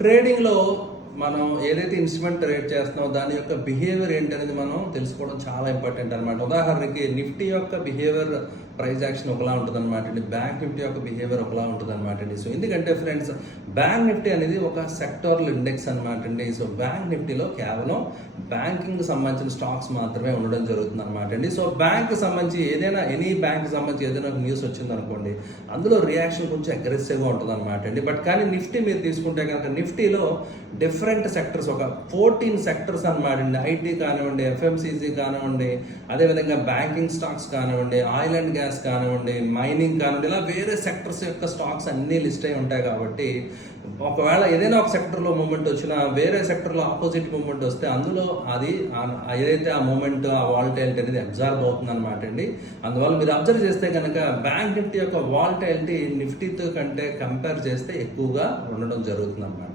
ట్రేడింగ్లో మనం ఏదైతే ఇన్స్ట్రుమెంట్ ట్రేడ్ చేస్తున్నామో దాని యొక్క బిహేవియర్ ఏంటనేది మనం తెలుసుకోవడం చాలా ఇంపార్టెంట్ అనమాట. ఉదాహరణకి నిఫ్టీ యొక్క బిహేవియర్ ప్రైస్ యాక్షన్ ఒకలా ఉంటుంది అనమాట అండి, బ్యాంక్ నిఫ్టీ యొక్క బిహేవియర్ ఒకలా ఉంటుంది అనమాట అండి. సో ఎందుకంటే ఫ్రెండ్స్, బ్యాంక్ నిఫ్టీ అనేది ఒక సెక్టోరల్ ఇండెక్స్ అనమాట అండి. సో బ్యాంక్ నిఫ్టీలో కేవలం బ్యాంకింగ్ సంబంధించిన స్టాక్స్ మాత్రమే ఉండడం జరుగుతుంది అనమాట అండి. సో బ్యాంక్ సంబంధించి ఏదైనా ఎనీ బ్యాంక్ సంబంధించి ఏదైనా న్యూస్ వచ్చింది అనుకోండి, అందులో రియాక్షన్ కొంచెం అగ్రెసివ్గా ఉంటుంది అనమాట అండి. బట్ కానీ నిఫ్టీ మీరు తీసుకుంటే కనుక నిఫ్టీలో డిఫరెంట్ సెక్టర్స్, ఒక 14 సెక్టర్స్ అనమాట అండి. ఐటీ కానివ్వండి, ఎఫ్ఎంసీజీ కానివ్వండి, అదేవిధంగా బ్యాంకింగ్ స్టాక్స్ కానివ్వండి, ఆయిల్ అండ్ గ్యాస్ కానివ్వండి, మైనింగ్ కానివ్వండి, ఇలా వేరే సెక్టర్స్ యొక్క స్టాక్స్ అన్నీ లిస్ట్ అయి ఉంటాయి. కాబట్టి ఒకవేళ ఏదైనా ఒక సెక్టర్లో మూమెంట్ వచ్చినా వేరే సెక్టర్లో ఆపోజిట్ మూమెంట్ వస్తే అందులో అది ఏదైతే ఆ మూమెంట్, ఆ వాలటైలిటీ అనేది అబ్జర్వ్ అవుతుంది అనమాట అండి. అందువల్ల మీరు అబ్జర్వ్ చేస్తే కనుక బ్యాంక్ నిఫ్టీ యొక్క వాలటైలిటీ నిఫ్టీతో కంటే కంపేర్ చేస్తే ఎక్కువగా ఉండడం జరుగుతుంది అనమాట.